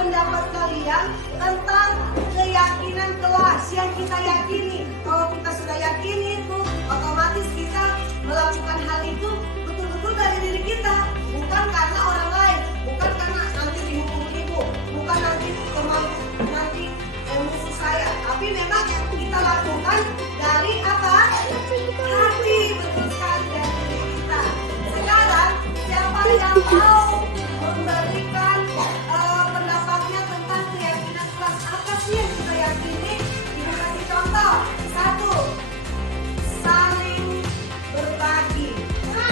pendapat kalian tentang keyakinan kelas yang kita yakini. Kalau kita sudah yakini itu, otomatis kita melakukan hal itu betul-betul dari diri kita, bukan karena orang lain, bukan karena nanti dihukum ibu, bukan nanti musuh saya, tapi memang yang kita lakukan dari apa? Hati, betul sekali, dari diri kita. Sekarang siapa yang mau memberikan pendapatnya tentang keyakinan kelas? Apa sih yang kita yakini? Ibu kasih contoh. 1, saling berbagi. Apa?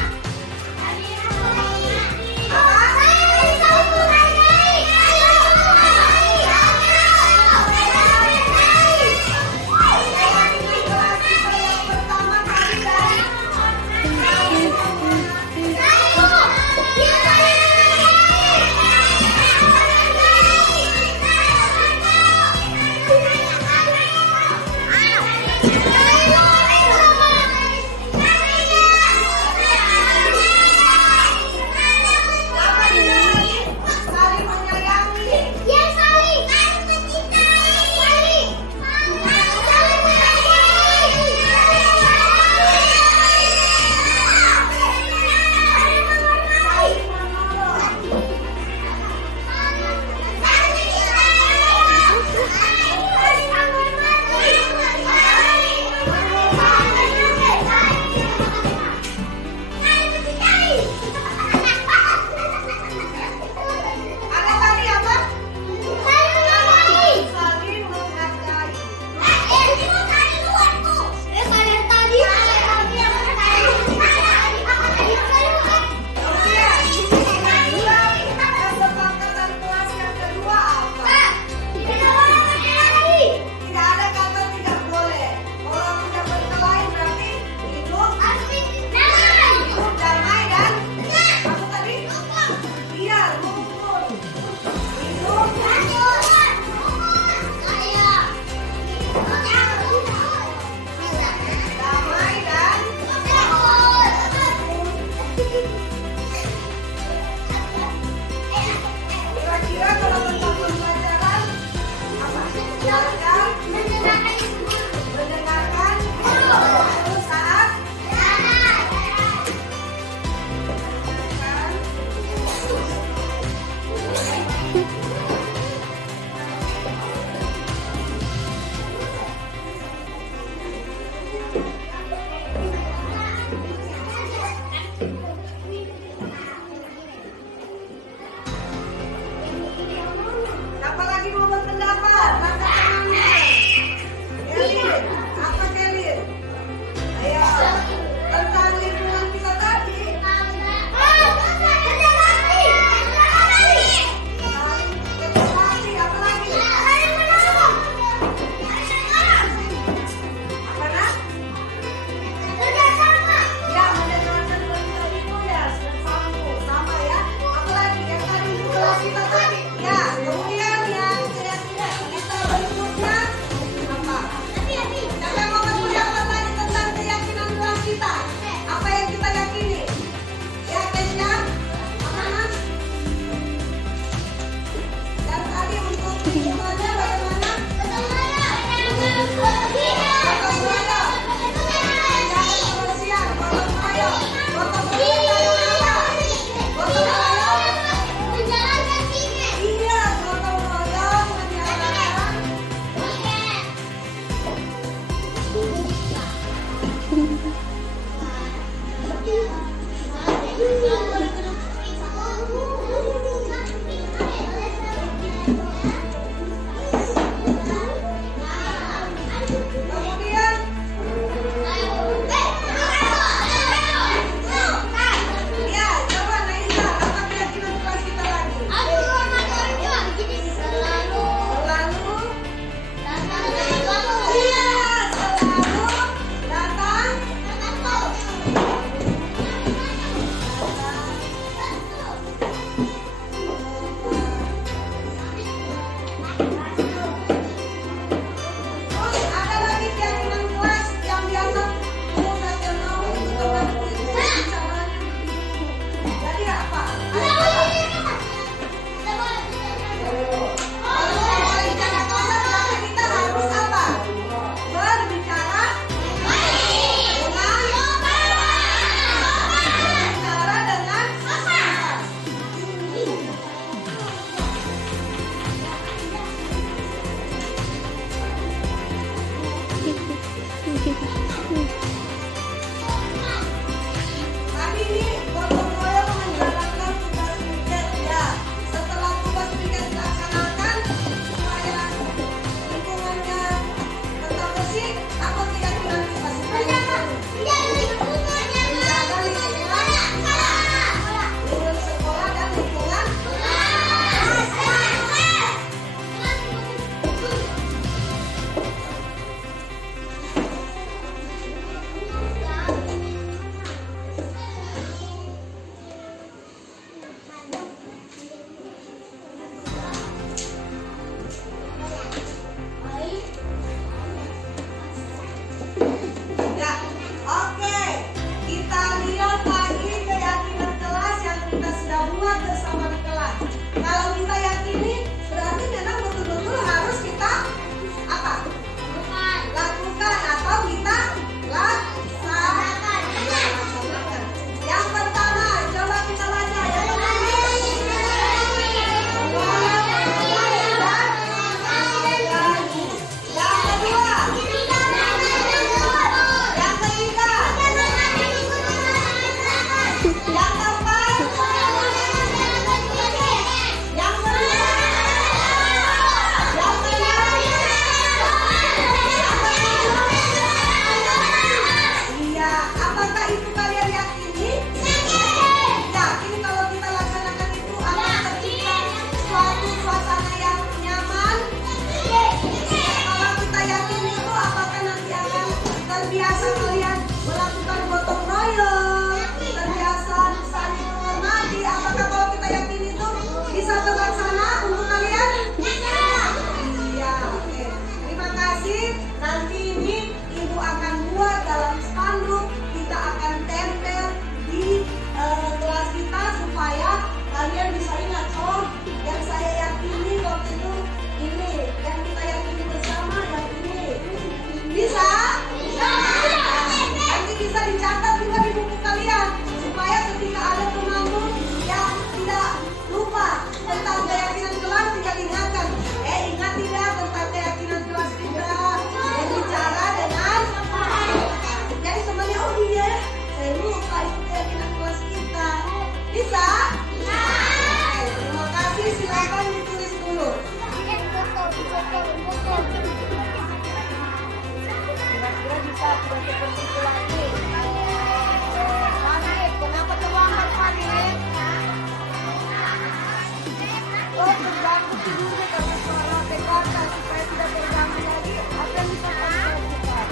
tidurnya karena suara PKK supaya tidak terganggu lagi. Apa yang bisa kamu lakukan?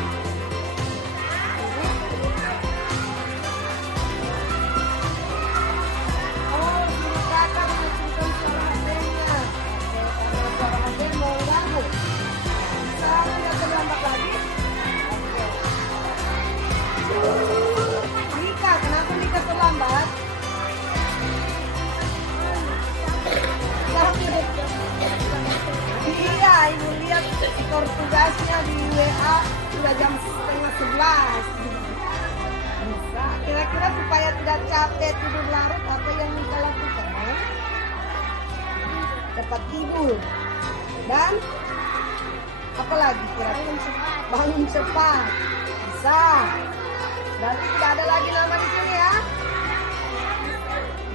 Oh, suruh kakak mengecilkan suara HP-nya. Oke, karena suara HP mau ganggu. Bisa tidak terlambat lagi? Oke. Mika, kenapa Mika terlambat? Iya, ibu lihat skor tugasnya di WA sudah jam setengah 11. Bisa, kira-kira supaya tidak capek tidur larut apa yang Mika lakukan? Cepat tidur dan apa lagi kira-kira? Bangun cepat. Bisa. Berarti tidak ada lagi nama di sini ya?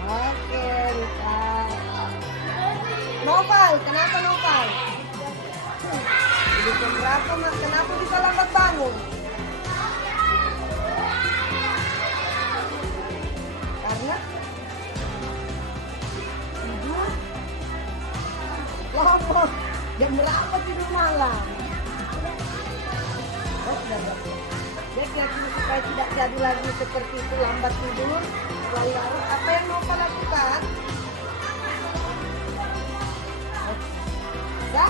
Oke, Mika. Noval, kenapa Noval? Jadi jam berapa Mas? Kenapa bisa lambat bangun? Karena tidur lama. Jam berapa tidur malam? Oh, sudah berapa? Jadi kira-kira supaya tidak jadi lagi seperti itu lambat tidur, selalu larut. Apa yang Noval lakukan? Ya?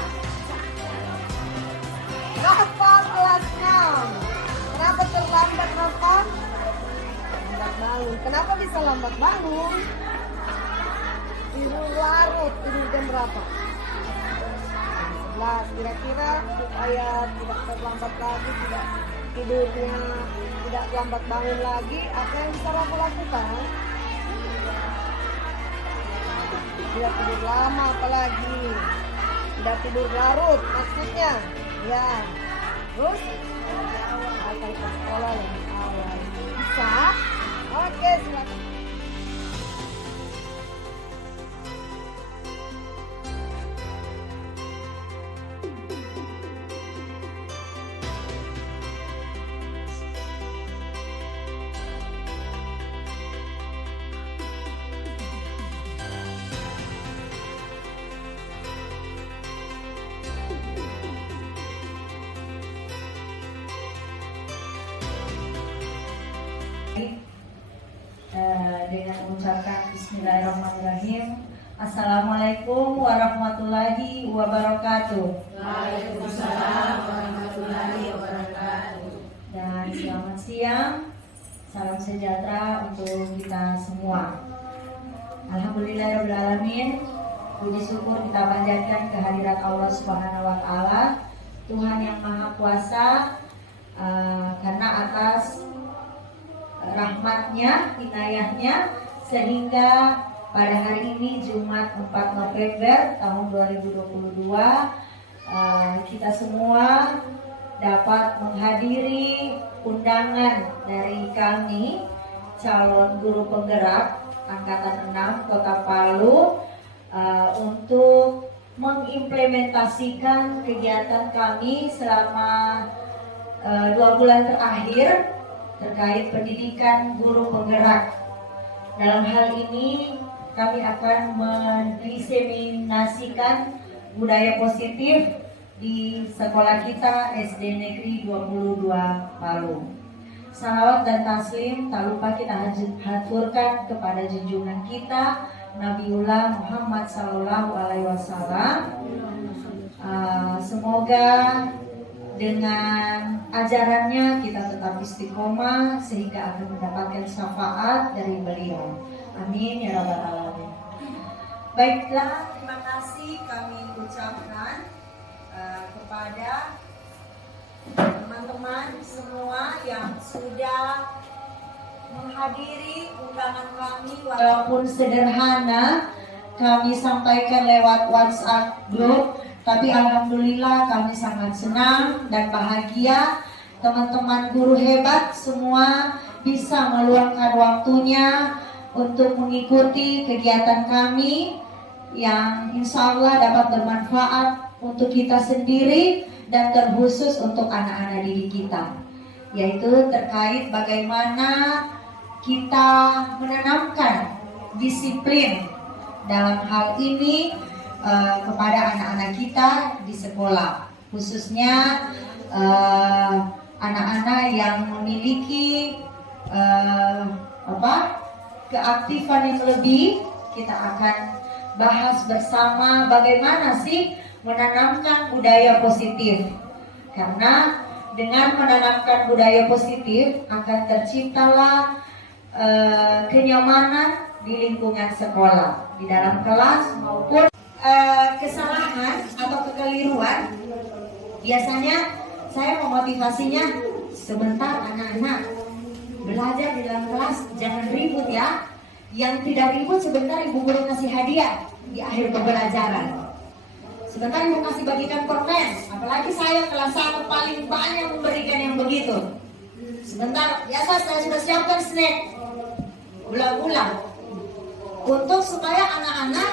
Noval kelas 6. Kenapa terlambat Noval? Lambat bangun. Kenapa bisa lambat bangun? Tidur larut. Tidur jam berapa? 11. Kira-kira supaya tidak terlambat lagi, tidak tidurnya tidak lambat bangun lagi, apa yang bisa aku lakukan? Tidak tidur lama apalagi. Tidak tidur larut maksudnya. Ya. Terus akan ke sekolah lebih awal. Bisa? Oke, silakan. Dengan mengucapkan Bismillahirrahmanirrahim. Assalamualaikum warahmatullahi wabarakatuh. Waalaikumsalam warahmatullahi wabarakatuh. Dan selamat siang, salam sejahtera untuk kita semua. Alhamdulillahirrahmanirrahim. Puji syukur kita panjatkan kehadirat Allah Subhanahu wa Ta'ala, Tuhan yang Maha Kuasa, karena atas rahmatnya, inayahnya, sehingga pada hari ini Jumat 4 November tahun 2022 kita semua dapat menghadiri undangan dari kami calon guru penggerak Angkatan 6 Kota Palu untuk mengimplementasikan kegiatan kami selama 2 bulan terakhir terkait pendidikan guru penggerak. Dalam hal ini kami akan mendiseminasikan budaya positif di sekolah kita SD Negeri 22 Palu. Salawat dan taslim tak lupa kita haturkan kepada junjungan kita Nabiullah Muhammad SAW. Semoga dengan ajarannya kita tetap istiqomah sehingga akan mendapatkan syafaat dari beliau. Amin ya rabbal alamin. Baiklah, terima kasih kami ucapkan kepada teman-teman semua yang sudah menghadiri undangan kami, walaupun sederhana kami sampaikan lewat WhatsApp group. Tapi alhamdulillah kami sangat senang dan bahagia teman-teman guru hebat semua bisa meluangkan waktunya untuk mengikuti kegiatan kami yang insya Allah dapat bermanfaat untuk kita sendiri dan terkhusus untuk anak-anak didik kita, yaitu terkait bagaimana kita menanamkan disiplin. Dalam hal ini kepada anak-anak kita di sekolah, khususnya anak-anak yang memiliki keaktifan yang lebih. Kita akan bahas bersama bagaimana sih menanamkan budaya positif, karena dengan menanamkan budaya positif akan terciptalah kenyamanan di lingkungan sekolah, di dalam kelas maupun kesalahan atau kekeliruan. Biasanya saya memotivasinya, sebentar anak-anak belajar di dalam kelas, jangan ribut ya. Yang tidak ribut sebentar ibu guru kasih hadiah di akhir pembelajaran. Sebentar ibu kasih bagikan permen. Apalagi saya kelas 1 paling banyak memberikan yang begitu. Sebentar, biasa saya sudah siapkan snack. Ulang-ulang. Untuk supaya anak-anak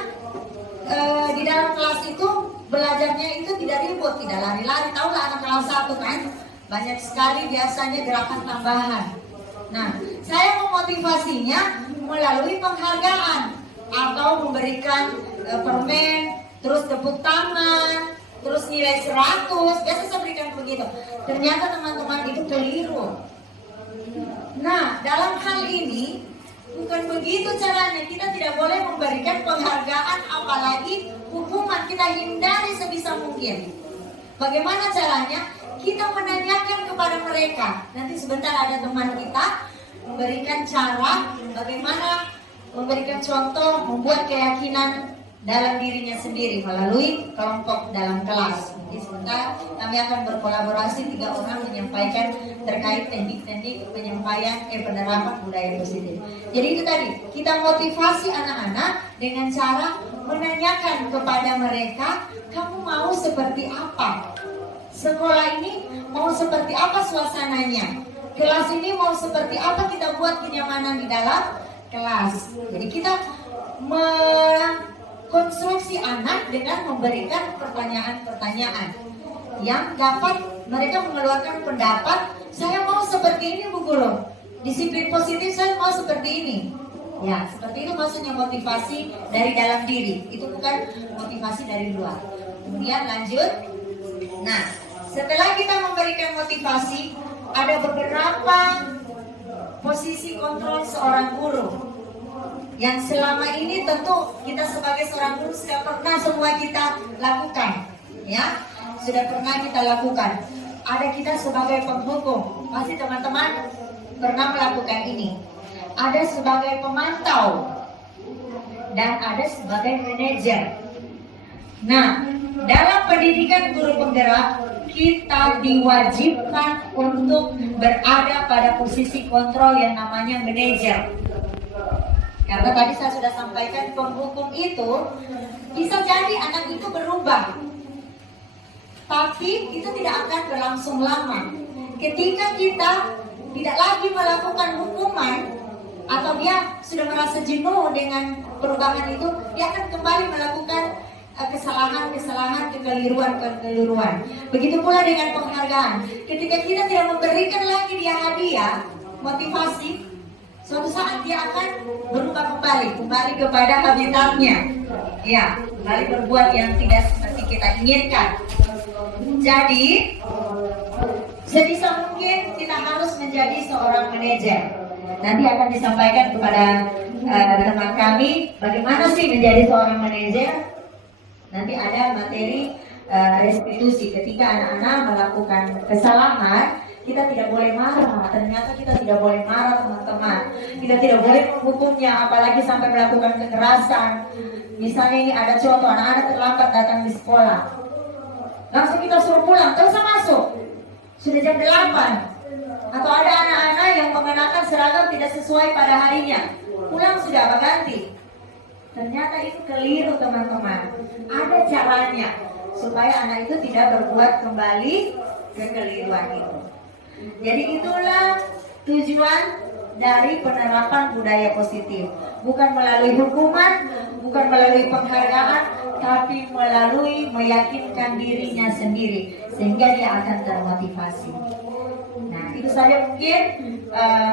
di dalam kelas itu belajarnya itu tidak ribut, tidak lari-lari. Tahu lah anak kelas 1 kan? Banyak sekali biasanya gerakan tambahan. Nah, saya memotivasinya melalui penghargaan atau memberikan permen, terus tepuk tangan, terus nilai 100. Biasa saya berikan begitu. Ternyata teman-teman itu keliru. Nah, dalam hal ini bukan begitu caranya. Kita tidak boleh memberikan penghargaan, apalagi hukuman. Kita hindari sebisa mungkin. Bagaimana caranya? Kita menanyakan kepada mereka. Nanti sebentar ada teman kita memberikan cara bagaimana memberikan contoh membuat keyakinan dalam dirinya sendiri melalui kelompok dalam kelas. Jadi sebentar kami akan berkolaborasi 3 orang menyampaikan terkait teknik-teknik penyampaian penerapan budaya positif. Jadi itu tadi, kita motivasi anak-anak dengan cara menanyakan kepada mereka, kamu mau seperti apa? Sekolah ini mau seperti apa suasananya? Kelas ini mau seperti apa, kita buat kenyamanan di dalam kelas. Jadi kita mengkonstruksi anak dengan memberikan pertanyaan-pertanyaan yang dapat mereka mengeluarkan pendapat. Saya mau seperti ini Bu Guru, disiplin positif saya mau seperti ini. Ya, seperti itu maksudnya motivasi dari dalam diri. Itu bukan motivasi dari luar. Kemudian lanjut. Nah, setelah kita memberikan motivasi, ada beberapa posisi kontrol seorang guru yang selama ini tentu kita sebagai seorang guru sudah pernah semua kita lakukan, ya, sudah pernah kita lakukan. Ada kita sebagai penghukum, pasti teman-teman pernah melakukan ini. Ada sebagai pemantau dan ada sebagai manajer. Nah, dalam pendidikan guru penggerak kita diwajibkan untuk berada pada posisi kontrol yang namanya manajer. Karena tadi saya sudah sampaikan, penghukum itu bisa jadi anak itu berubah, tapi itu tidak akan berlangsung lama. Ketika kita tidak lagi melakukan hukuman atau dia sudah merasa jenuh dengan perubahan itu, dia akan kembali melakukan kesalahan-kesalahan, kekeliruan. Begitu pula dengan penghargaan. Ketika kita tidak memberikan lagi dia hadiah, motivasi, suatu saat dia akan berubah kembali kepada habitatnya. Ya, kembali berbuat yang tidak seperti kita inginkan. Jadi, sebisa mungkin kita harus menjadi seorang manajer. Nanti akan disampaikan kepada teman kami bagaimana sih menjadi seorang manajer. Nanti ada materi restitusi. Ketika anak-anak melakukan kesalahan, kita tidak boleh marah. Ternyata kita tidak boleh marah, teman-teman. Kita tidak boleh menghukumnya, apalagi sampai melakukan kekerasan. Misalnya ini ada contoh, anak-anak terlambat datang di sekolah, langsung kita suruh pulang, tak usah masuk, sudah jam 8. Atau ada anak-anak yang mengenakan seragam tidak sesuai pada harinya, pulang sudah berganti. Ternyata itu keliru, teman-teman. Ada caranya supaya anak itu tidak berbuat kembali kekeliruan itu. Jadi itulah tujuan dari penerapan budaya positif. Bukan melalui hukuman, bukan melalui penghargaan, tapi melalui meyakinkan dirinya sendiri sehingga dia akan termotivasi. Nah, itu saja mungkin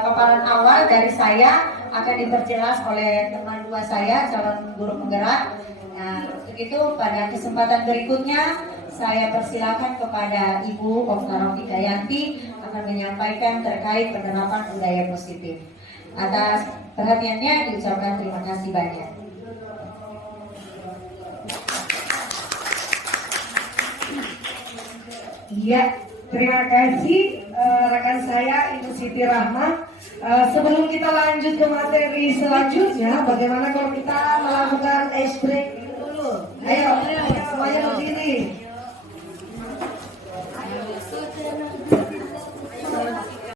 paparan awal dari saya, akan diperjelas oleh teman dua saya, calon guru penggerak. Nah, itu pada kesempatan berikutnya saya persilakan kepada Ibu Okta Rofidayanti akan menyampaikan terkait penerapan budaya positif. Atas perhatiannya diucapkan terima kasih banyak. Iya, terima kasih rekan saya Ibu Siti Rahma. Sebelum kita lanjut ke materi selanjutnya, bagaimana kalau kita melakukan ice break dulu? Ayo, semuanya